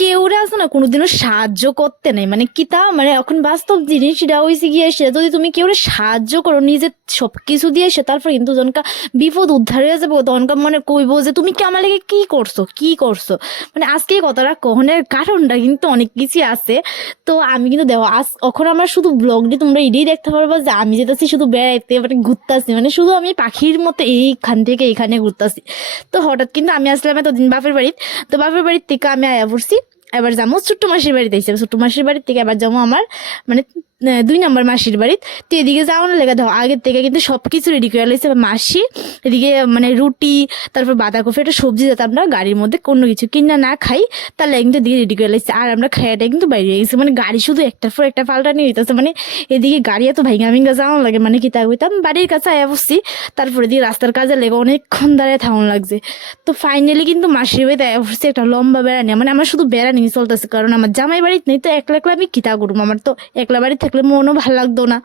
কেউরে আছে না কোনোদিনও সাহায্য করতে নাই, মানে কিতা মানে এখন বাস্তব জিনিস সেটা হয়েছে গিয়ে সেটা যদি তুমি কেউরে সাহায্য করো নিজে সবকিছু দিয়ে সে তারপর কিন্তু জনকা বিপদ উদ্ধার হয়ে যাবে তখনকার মনে কইবো যে তুমি কি আমার লেগে কি করছো। মানে আজকে এই কথাটা কহনের কারণটা কিন্তু অনেক কিছু আছে। তো আমি কিন্তু দেখো আজ এখন আমার শুধু ব্লগটি তোমরা এটাই দেখতে পারবো যে আমি যেতেছি শুধু বেড়াইতে মানে ঘুরতেছি, মানে শুধু আমি পাখির মতো এইখান থেকে এইখানে ঘুরতেছি। তো হঠাৎ কিন্তু আমি আসলাম এতদিন বাপের বাড়িতে। তো বাপের বাড়ির থেকে আমি আয়া পড়ছি, এবার যাবো ছোট্ট মাসির বাড়িতে এসে ছোট্ট মাসির বাড়ির থেকে এবার যাবো আমার মানে 2 নম্বর মাসির বাড়িতে। তো এদিকে যাওয়ার লেগে দেখো আগের থেকে কিন্তু সবকিছু রেডি করে লাইছে মাসি। এদিকে মানে রুটি, তারপর বাঁধাকপি একটা সবজি যাতে আমরা গাড়ির মধ্যে কোনো কিছু কিনা না খাই তাহলে কিন্তু এদিকে রেডি করে লাইছে। আর আমরা খাইয়াটা কিন্তু বাইরে গেছি, মানে গাড়ি শুধু একটার পর একটা পাল্টা নিয়ে যেতেছে, মানে এদিকে গাড়ি এত ভাইঙ্গা ভিঙ্গা যাওয়া লাগে মানে কি তা হইতাম বাড়ির কাছে আয়া বসছি। তারপরে দিয়ে রাস্তার কাজে লেগে অনেকক্ষণ দাঁড়ায় থাকুন লাগছে। তো ফাইনালি কিন্তু মাসির বাড়িতে আয়া বসছি একটা লম্বা বেড়ানি, মানে আমার শুধু বেড়ানি চলতেছে কারণ আমার জামাই বাড়িতে নেই। তো একলা একলা আমি কিতা করবো, আমার তো একলা বাড়ি থাকলে মনও ভালো লাগতো না।